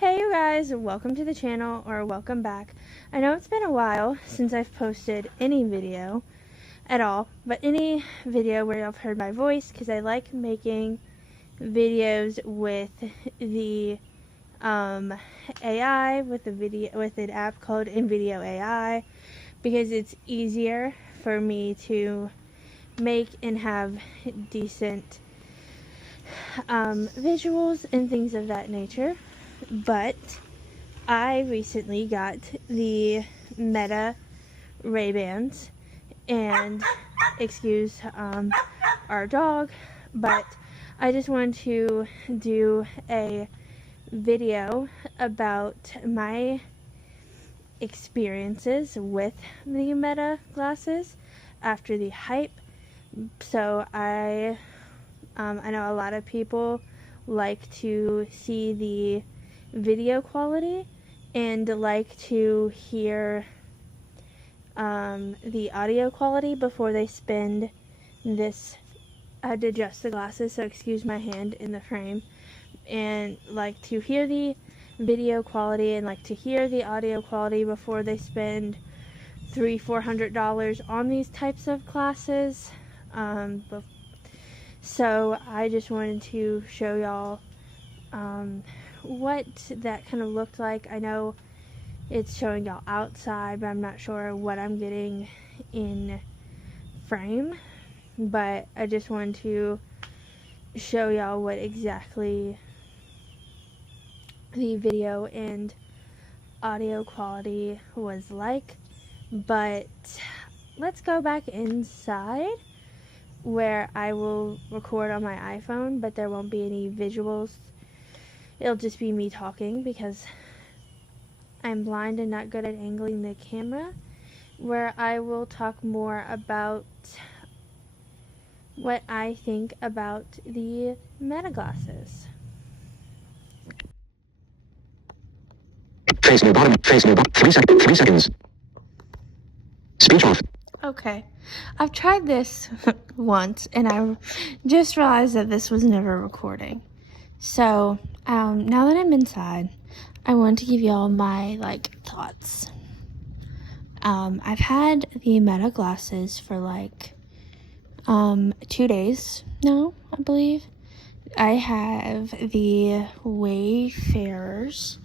Hey you guys, welcome to the channel, or welcome back. I know it's been a while since I've posted any video at all, but any video where I've heard my voice, because I like making videos with the AI, with an app called InVideo AI, because it's easier for me to make and have decent visuals and things of that nature. But I recently got the Meta Ray-Bans, and excuse our dog, but I just wanted to do a video about my experiences with the Meta glasses after the hype. So I know a lot of people like to see the video quality and like to hear the audio quality before they spend this. I had to adjust the glasses, so excuse my hand in the frame, and like to hear the video quality and like to hear the audio quality before they spend $300-400 on these types of glasses. So I just wanted to show y'all what that kind of looked like. I know it's showing y'all outside, but I'm not sure what I'm getting in frame, but I just wanted to show y'all what exactly the video and audio quality was like. But let's go back inside where I will record on my iPhone, but there won't be any visuals. It'll just be me talking because I'm blind and not good at angling the camera, where I will talk more about what I think about the Meta glasses. Face near bottom, 3 seconds. Speech off. Okay, I've tried this once and I just realized that this was never recording. So now that I'm inside, I want to give y'all my thoughts. I've had the Meta glasses for 2 days now, I believe. I have the Wayfarers,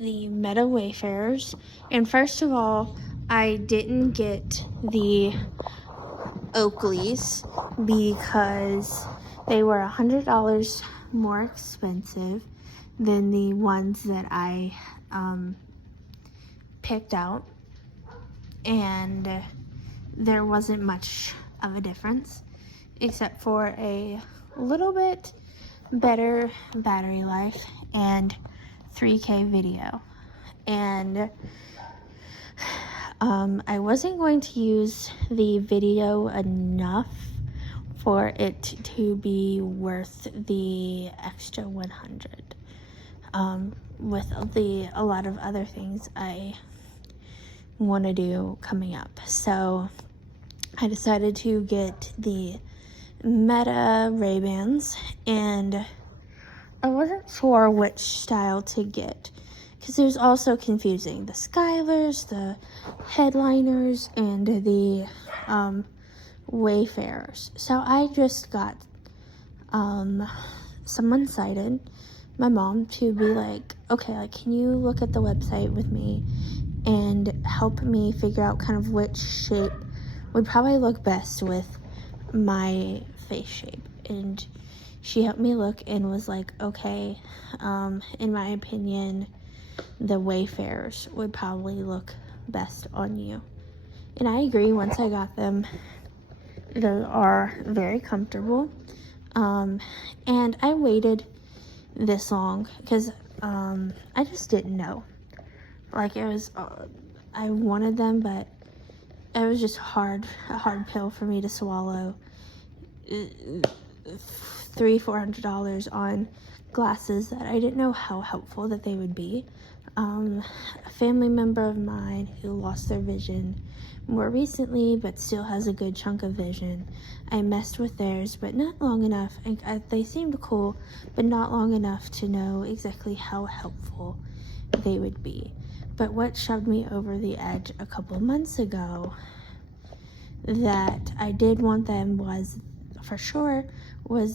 the Meta Wayfarers, and first of all, I didn't get the Oakleys because they were $100 more expensive than the ones that I picked out, and there wasn't much of a difference except for a little bit better battery life and 3K video. And I wasn't going to use the video enough for it to be worth the extra 100 with a lot of other things I want to do coming up. So I decided to get the Meta Ray-Bans, and I wasn't sure which style to get because it was also confusing. The Skylers, the Headliners, and the Wayfarers. So I just got someone cited, my mom, to be like, okay, can you look at the website with me and help me figure out kind of which shape would probably look best with my face shape. And she helped me look and was like, okay, in my opinion, the Wayfarers would probably look best on you. And I agree. Once I got them, they are very comfortable. And I waited this long because I just didn't know. It was, I wanted them, but it was just a hard pill for me to swallow. $300-400 on glasses that I didn't know how helpful that they would be. A family member of mine who lost their vision more recently, but still has a good chunk of vision. I messed with theirs, but not long enough. They seemed cool, but not long enough to know exactly how helpful they would be. But what shoved me over the edge a couple months ago that I did want them was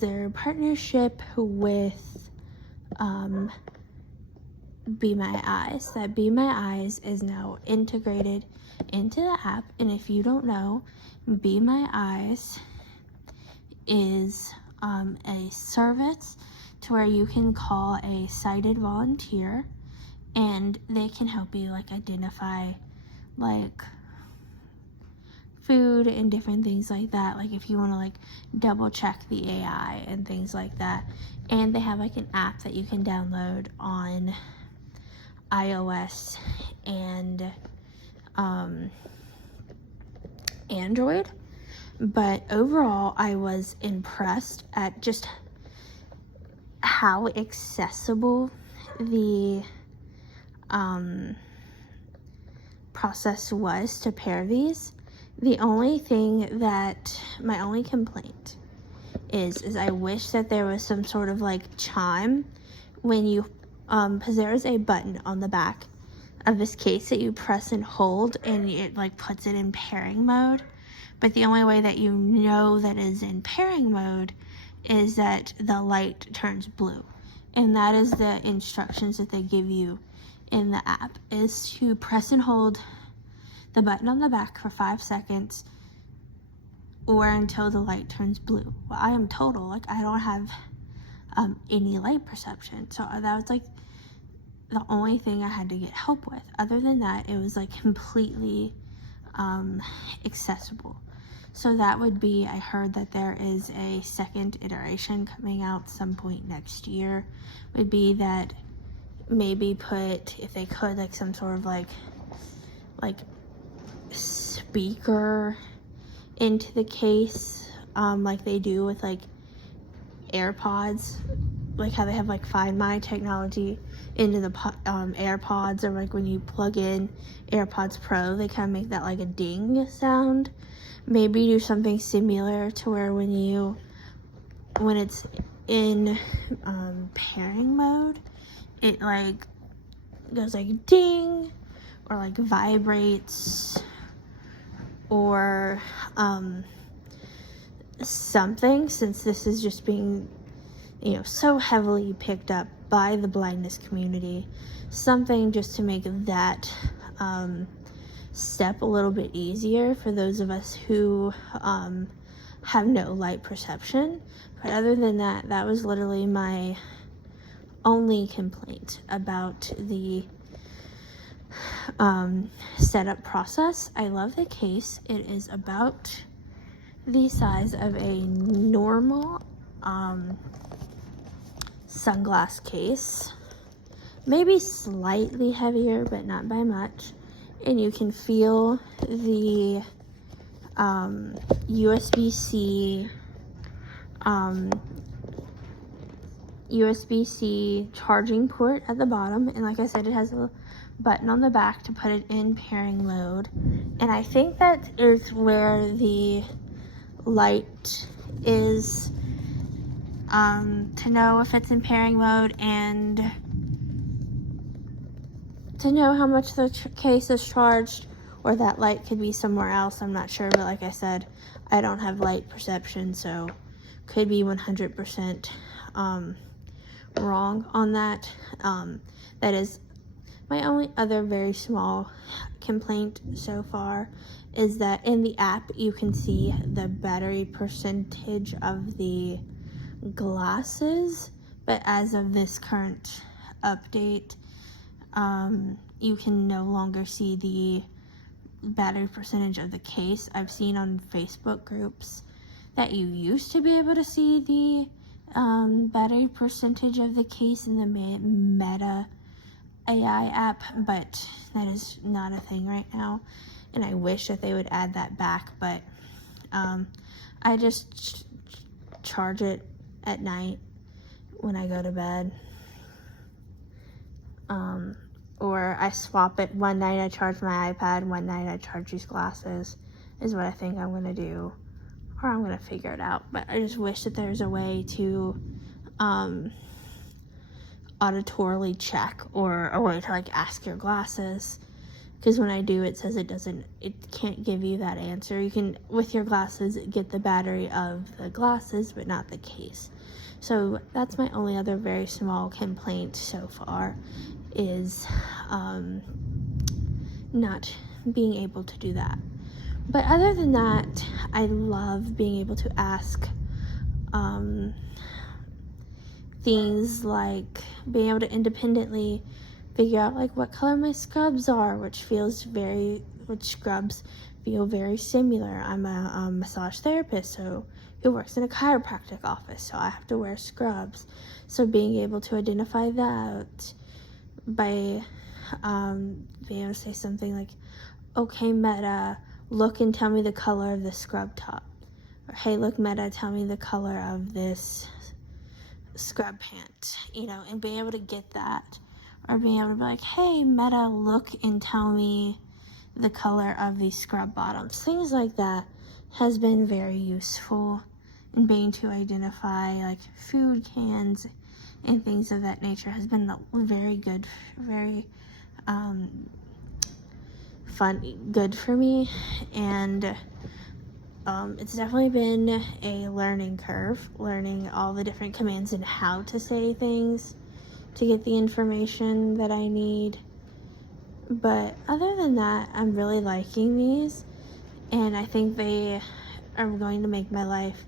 their partnership with Be My Eyes. That Be My Eyes is now integrated into the app, and if you don't know, Be My Eyes is a service to where you can call a sighted volunteer, and they can help you like identify like food and different things like that, like if you want to like double check the AI and things like that. And they have like an app that you can download on iOS and Android. But overall, I was impressed at just how accessible the process was to pair these. The only thing that, my only complaint is I wish that there was some sort of like chime when you, because there is a button on the back of this case that you press and hold, and it like puts it in pairing mode. But the only way that you know that is in pairing mode is that the light turns blue. And that is the instructions that they give you in the app, is to press and hold the button on the back for 5 seconds or until the light turns blue. Well, I am total, like I don't have any light perception. So that was like the only thing I had to get help with. Other than that, it was like completely accessible. So that would be, I heard that there is a second iteration coming out some point next year, would be that maybe put, if they could, like some sort of like speaker into the case, like they do with like AirPods, like how they have like Find My technology into the AirPods, or like when you plug in AirPods Pro, they kind of make that like a ding sound. Maybe do something similar to where when it's in pairing mode, it like goes like ding, or like vibrates, or something, since this is just being, so heavily picked up by the blindness community, something just to make that step a little bit easier for those of us who have no light perception. But other than that, that was literally my only complaint about the setup process. I love the case. It is about the size of a normal sunglass case, maybe slightly heavier, but not by much. And you can feel the USB-C charging port at the bottom, and like I said, it has a button on the back to put it in pairing mode. And I think that is where the light is, to know if it's in pairing mode and to know how much the case is charged, or that light could be somewhere else. I'm not sure, but like I said, I don't have light perception, so could be 100% wrong on that. That is my only other very small complaint so far, is that in the app you can see the battery percentage of the glasses, but as of this current update, you can no longer see the battery percentage of the case. I've seen on Facebook groups that you used to be able to see the battery percentage of the case in the Meta AI app, but that is not a thing right now, and I wish that they would add that back. But I just charge it at night when I go to bed, or I swap it. One night I charge my iPad, one night I charge these glasses, is what I think I'm going to do. Or I'm going to figure it out. But I just wish that there's a way to auditorily check, or a way to like ask your glasses. Because when I do, it says it can't give you that answer. You can, with your glasses, get the battery of the glasses, but not the case. So that's my only other very small complaint so far, is not being able to do that. But other than that, I love being able to ask things like being able to independently figure out like what color my scrubs are, which scrubs feel very similar. I'm a massage therapist who works in a chiropractic office, so I have to wear scrubs. So being able to identify that by being able to say something like, okay, Meta, look and tell me the color of the scrub top. Or, hey, look, Meta, tell me the color of this scrub pant, and being able to get that. Or being able to be like, hey, Meta, look and tell me the color of these scrub bottoms. Things like that has been very useful in being to identify like food cans and things of that nature. Has been very good, very good for me. And it's definitely been a learning curve, learning all the different commands and how to say things to get the information that I need. But other than that, I'm really liking these, and I think they are going to make my life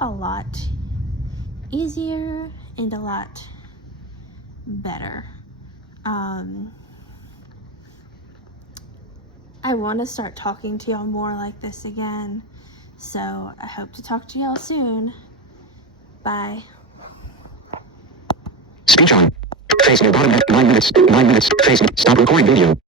a lot easier and a lot better. I want to start talking to y'all more like this again, so I hope to talk to y'all soon. Bye. Speech on. Face near bottom. 9 minutes. 9 minutes. Face. Stop recording video.